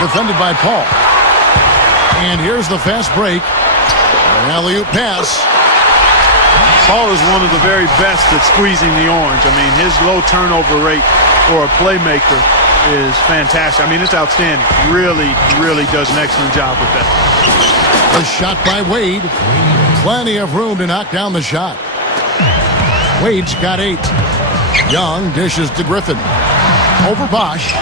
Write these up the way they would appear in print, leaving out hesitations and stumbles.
defended by Paul. And here's the fast break. An alley-oop pass. Paul is one of the very best at squeezing the orange. I mean, his low turnover rate for a playmaker is fantastic. I mean, it's outstanding. Really, really does an excellent job with that. A shot by Wade. Plenty of room to knock down the shot. Wade's got 8. Young dishes to Griffin. Over Bosch.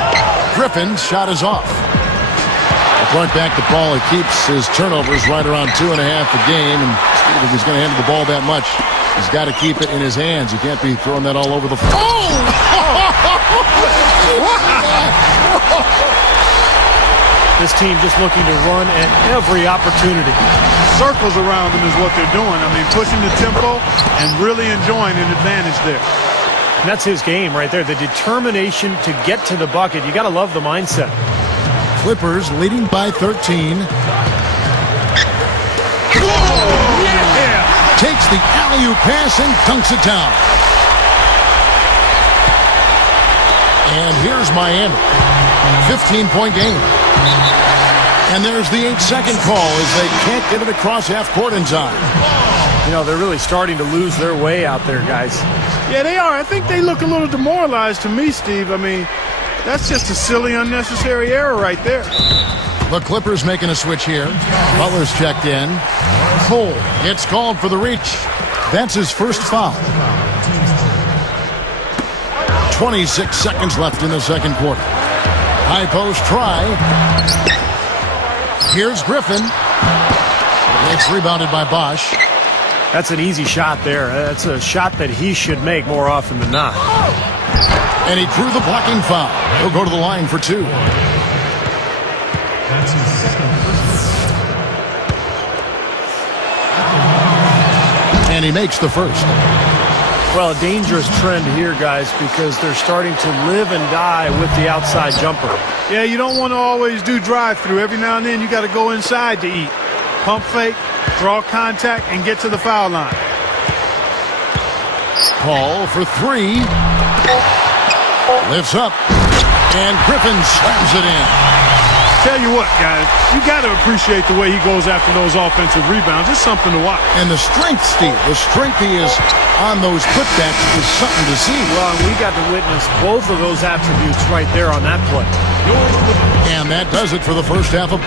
Griffin's shot is off. The point back to Paul. He keeps his turnovers right around 2.5 a game. And Steve, if he's going to handle the ball that much, he's got to keep it in his hands. You can't be throwing that all over the floor. This team just looking to run at every opportunity. Circles around them is what they're doing. I mean, pushing the tempo and really enjoying an advantage there. And that's his game right there. The determination to get to the bucket. You got to love the mindset. Clippers leading by 13. Yeah. Takes the alley-oop pass and dunks it down. And here's Miami. 15-point game. And there's the 8-second call as they can't get it across half court in time. You know, they're really starting to lose their way out there, guys. Yeah, they are. I think they look a little demoralized to me, Steve. I mean, that's just a silly, unnecessary error right there. The Clippers making a switch here. Butler's checked in. Cole gets called for the reach. That's his first foul. 26 seconds left in the second quarter. High post try. Here's Griffin. It's rebounded by Bosch. That's an easy shot there. That's a shot that he should make more often than not. And he drew the blocking foul. He'll go to the line for 2. And he makes the first. Well, a dangerous trend here, guys, because they're starting to live and die with the outside jumper. Yeah, you don't want to always do drive-through. Every now and then you got to go inside to eat. Pump fake, draw contact, and get to the foul line. Paul for 3. Lifts up. And Griffin slams it in. Tell you what, guys, you got to appreciate the way he goes after those offensive rebounds. It's something to watch. And the strength, Steve, the strength he is on those putbacks is something to see. Well, we got to witness both of those attributes right there on that play. And that does it for the first half of...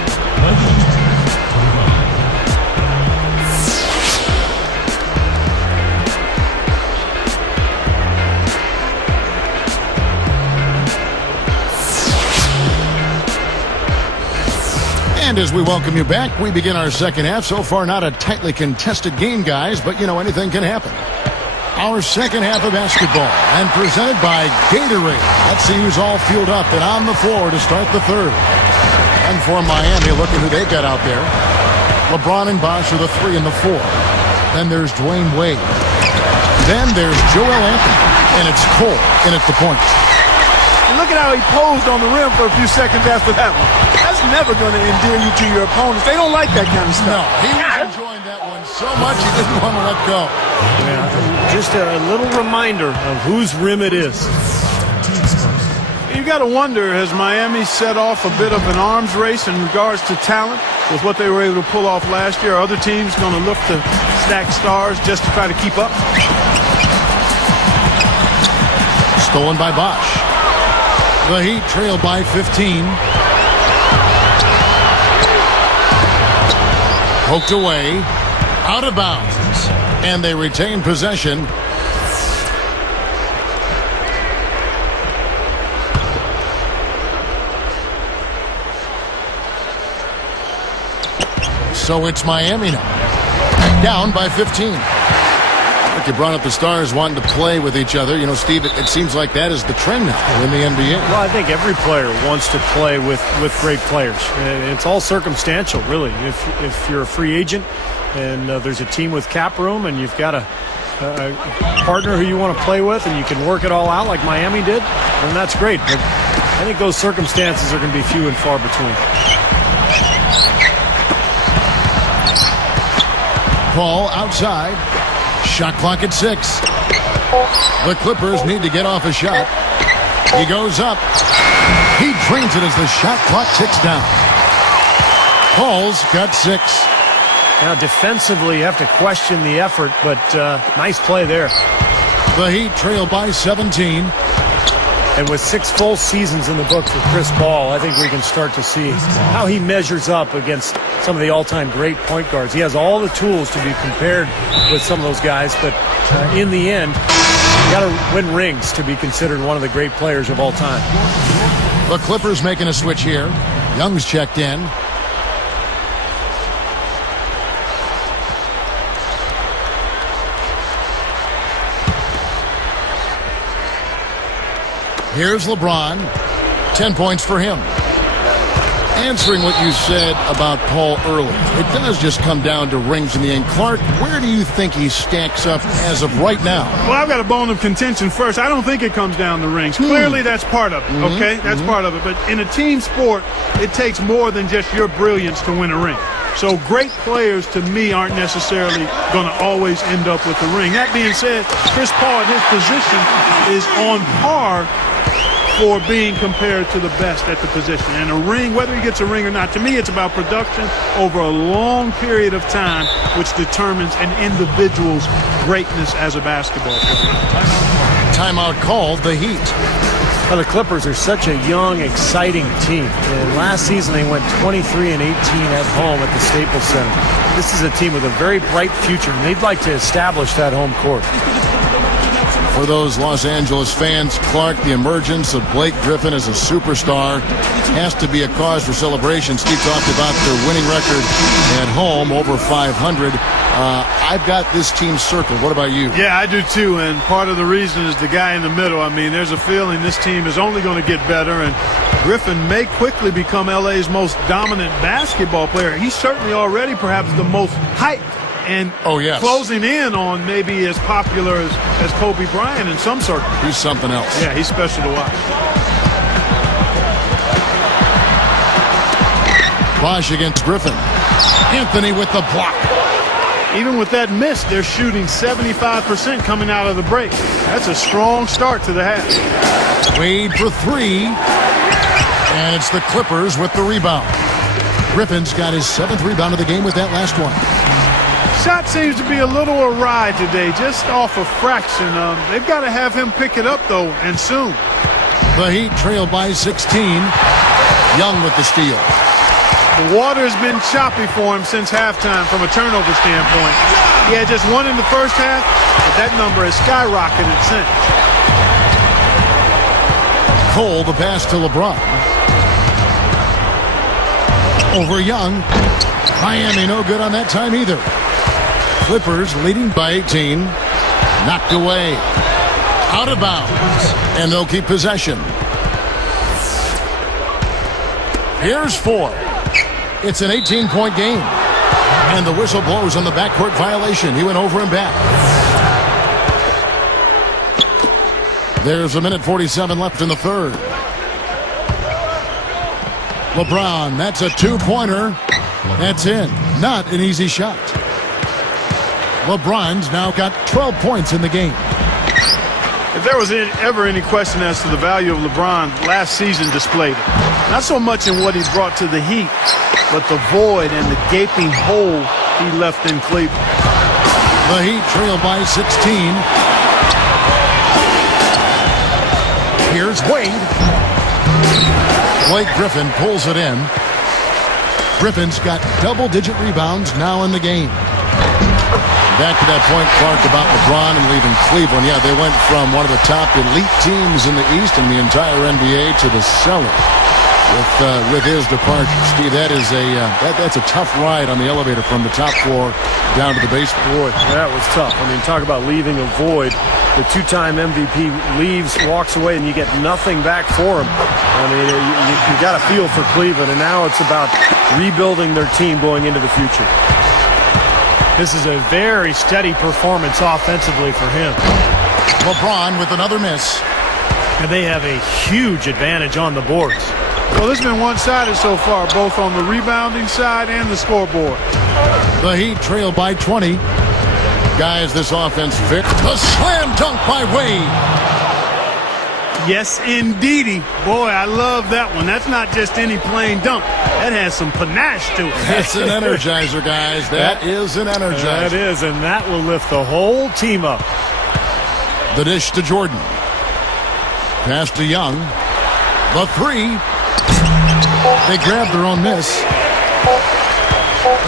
And as we welcome you back, we begin our second half. So far, not a tightly contested game, guys, but, you know, anything can happen. Our second half of basketball, and presented by Gatorade. Let's see who's all fueled up and on the floor to start the third. And for Miami, look at who they've got out there. LeBron and Bosch are the 3 and the 4. Then there's Dwayne Wade. Then there's Joel Anthony. And it's Cole in at the point. And look at how he posed on the rim for a few seconds after that one. That's never going to endear you to your opponents. They don't like that kind of stuff. No, he was enjoying that one so much he didn't want to let go. Yeah, just a little reminder of whose rim it is. You got to wonder, has Miami set off a bit of an arms race in regards to talent with what they were able to pull off last year? Are other teams going to look to stack stars just to try to keep up? Stolen by Bosch. The Heat trail by 15. Poked away. Out of bounds. And they retain possession. So it's Miami now. Down by 15. Like you brought up the stars wanting to play with each other. You know, Steve, it seems like that is the trend now in the NBA. Well, I think every player wants to play with great players. It's all circumstantial, really. If you're a free agent and there's a team with cap room and you've got a partner who you want to play with and you can work it all out like Miami did, then that's great. But I think those circumstances are going to be few and far between. Paul outside. Shot clock at 6. The Clippers need to get off a shot. He goes up. He drains it as the shot clock ticks down. Paul's got 6. Now, defensively, you have to question the effort, but nice play there. The Heat trail by 17. And with 6 full seasons in the book for Chris Paul, I think we can start to see how he measures up against some of the all-time great point guards. He has all the tools to be compared with some of those guys, but in the end, you got to win rings to be considered one of the great players of all time. The Clippers making a switch here. Young's checked in. Here's LeBron. 10 points for him. Answering what you said about Paul earlier, it does just come down to rings in the end. Clark, where do you think he stacks up as of right now? Well, I've got a bone of contention first. I don't think it comes down to rings. Clearly, that's part of it, okay? That's part of it. But in a team sport, it takes more than just your brilliance to win a ring. So great players, to me, aren't necessarily going to always end up with the ring. That being said, Chris Paul at his position is on par for being compared to the best at the position. And a ring, whether he gets a ring or not, to me it's about production over a long period of time, which determines an individual's greatness as a basketball player. Timeout called, the Heat. Well, the Clippers are such a young, exciting team. And last season they went 23-18 at home at the Staples Center. This is a team with a very bright future, and they'd like to establish that home court. For those Los Angeles fans, Clark, the emergence of Blake Griffin as a superstar has to be a cause for celebration. Steve talked about their winning record at home, over 500. I've got this team circled. What about you? Yeah, I do too, and part of the reason is the guy in the middle. I mean, there's a feeling this team is only going to get better, and Griffin may quickly become LA's most dominant basketball player. He's certainly already perhaps the most hyped and closing in on maybe as popular as Kobe Bryant in some circles. He's something else. Yeah, he's special to watch. Bosh against Griffin. Anthony with the block. Even with that miss, they're shooting 75% coming out of the break. That's a strong start to the half. Wade for 3. And it's the Clippers with the rebound. Griffin's got his 7th rebound of the game with that last one. Shot seems to be a little awry today, just off a fraction. They've got to have him pick it up, though, and soon. The Heat trail by 16. Young with the steal. The water's been choppy for him since halftime from a turnover standpoint. He had just 1 in the first half, but that number has skyrocketed since. Cole, the pass to LeBron. Over Young. Miami no good on that time either. Clippers leading by 18. Knocked away. Out of bounds. And they'll keep possession. Here's 4. It's an 18-point game. And the whistle blows on the backcourt violation. He went over and back. There's a minute 47 left in the third. LeBron, that's a 2-pointer. That's in. Not an easy shot. LeBron's now got 12 points in the game. If there was ever any question as to the value of LeBron, last season displayed it. Not so much in what he brought to the Heat, but the void and the gaping hole he left in Cleveland. The Heat trail by 16. Here's Wade. Blake Griffin pulls it in. Griffin's got double-digit rebounds now in the game. Back to that point, Clark, about LeBron and leaving Cleveland. Yeah, they went from one of the top elite teams in the East and the entire NBA to the cellar with his departure. Steve, that's a tough ride on the elevator from the top floor down to the basement. Boy, that was tough. I mean, talk about leaving a void. The 2-time MVP leaves, walks away, and you get nothing back for him. I mean, you got a feel for Cleveland, and now it's about rebuilding their team going into the future. This is a very steady performance offensively for him. LeBron with another miss. And they have a huge advantage on the boards. Well, this has been one-sided so far, both on the rebounding side and the scoreboard. The Heat trail by 20. Guys, this offense fit. The slam dunk by Wade. Yes, indeedy. Boy, I love that one. That's not just any plain dunk. That has some panache to it. That's an energizer, guys. That is an energizer. That is, and that will lift the whole team up. The dish to Jordan. Pass to Young. The three. They grab their own miss.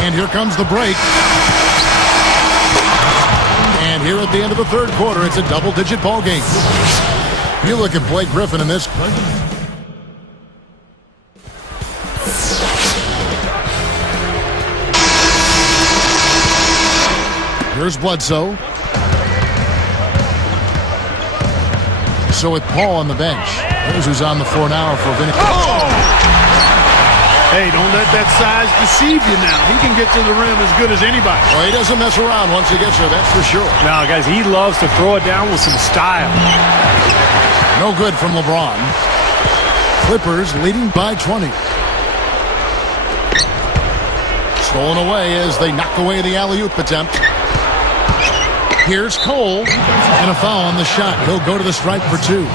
And here comes the break. And here at the end of the third quarter, it's a double-digit ball game. You look at Blake Griffin in this. Here's Bledsoe. So with Paul on the bench, here's who's on the floor now for Vinny. Oh! Hey, don't let that size deceive you now. He can get to the rim as good as anybody. Well, he doesn't mess around once he gets there, that's for sure. Now, guys, he loves to throw it down with some style. No good from LeBron. Clippers leading by 20. Stolen away as they knock away the alley-oop attempt. Here's Cole, and a foul on the shot. He'll go to the stripe for two.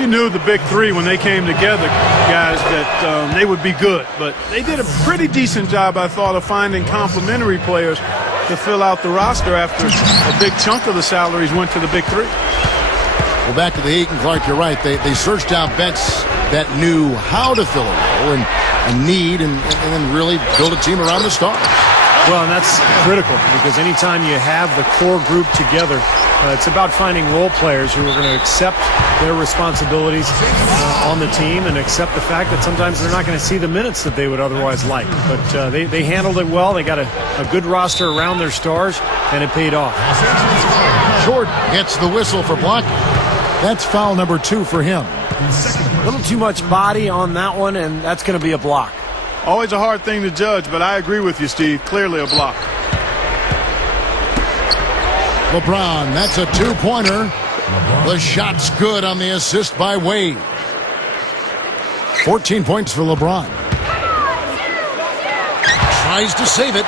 You knew the big three when they came together, guys, that they would be good. But they did a pretty decent job, I thought, of finding complementary players to fill out the roster after a big chunk of the salaries went to the big three. Well, back to the Heat, and Clark, you're right. They searched out vets that knew how to fill a role and need and then really build a team around the stars. Well, and that's critical because anytime you have the core group together, it's about finding role players who are going to accept their responsibilities on the team and accept the fact that sometimes they're not going to see the minutes that they would otherwise like. But they handled it well. They got a good roster around their stars, and it paid off. Jordan gets the whistle for blocking. That's foul number 2 for him. A little too much body on that one, and that's going to be a block. Always a hard thing to judge, but I agree with you, Steve. Clearly a block. LeBron, that's a two-pointer. The shot's good on the assist by Wade. 14 points for LeBron. Tries to save it.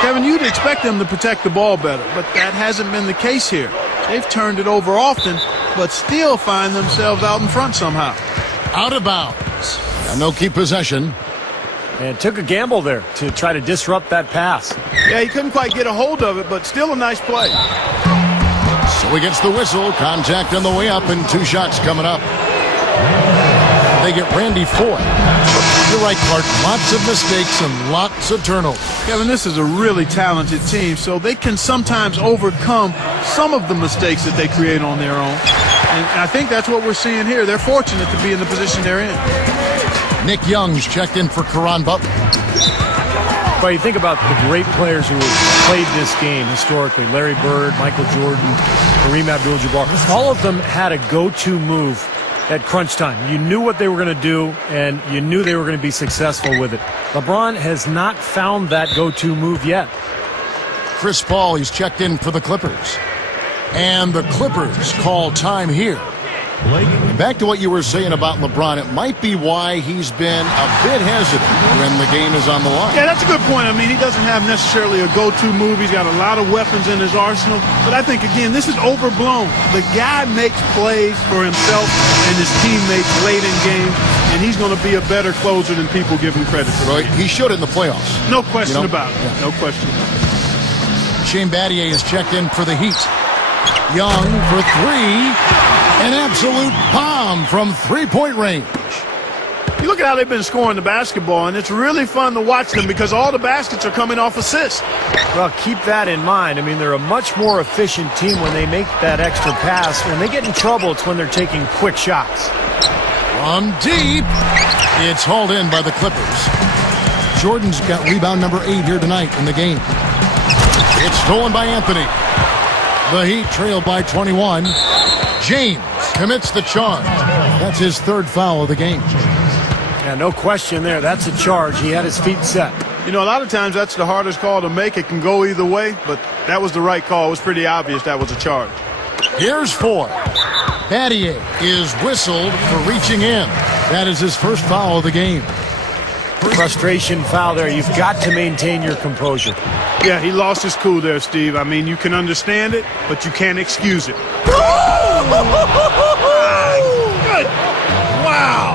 Kevin, you'd expect them to protect the ball better, but that hasn't been the case here. They've turned it over often, but still find themselves out in front somehow. Out of bounds. And they'll keep possession. And took a gamble there to try to disrupt that pass. Yeah, he couldn't quite get a hold of it, but still a nice play. So he gets the whistle. Contact on the way up, and 2 shots coming up. They get Randy Foy. You're right, Clark. Lots of mistakes and lots of turnovers. Kevin, this is a really talented team, so they can sometimes overcome some of the mistakes that they create on their own. And I think that's what we're seeing here. They're fortunate to be in the position they're in. Nick Young's checked in for Caron Butler. But you think about the great players who have played this game historically. Larry Bird, Michael Jordan, Kareem Abdul-Jabbar. All of them had a go-to move at crunch time. You knew what they were going to do, and you knew they were going to be successful with it. LeBron has not found that go-to move yet. Chris Paul, he's checked in for the Clippers. And the Clippers call time here. Back to what you were saying about LeBron, it might be why he's been a bit hesitant when the game is on the line. Yeah, that's a good point. I mean, he doesn't have necessarily a go-to move. He's got a lot of weapons in his arsenal. But I think, again, this is overblown. The guy makes plays for himself and his teammates late in games, and he's going to be a better closer than people give him credit for. Right. He should in the playoffs. No question about it. Yeah. No question about it. Shane Battier is checked in for the Heat. Young for 3. An absolute bomb from three-point range. You look at how they've been scoring the basketball, and it's really fun to watch them because all the baskets are coming off assists. Well, keep that in mind. I mean, they're a much more efficient team when they make that extra pass. When they get in trouble, it's when they're taking quick shots. From deep. It's hauled in by the Clippers. Jordan's got rebound number 8 here tonight in the game. It's stolen by Anthony. The Heat trail by 21. James commits the charge. That's his 3rd foul of the game. Yeah, no question there. That's a charge. He had his feet set. You know, a lot of times that's the hardest call to make. It can go either way, but that was the right call. It was pretty obvious that was a charge. Here's 4. Battier is whistled for reaching in. That is his 1st foul of the game. Frustration foul there. You've got to maintain your composure. Yeah, he lost his cool there, Steve. I mean, you can understand it, but you can't excuse it. Good. Wow.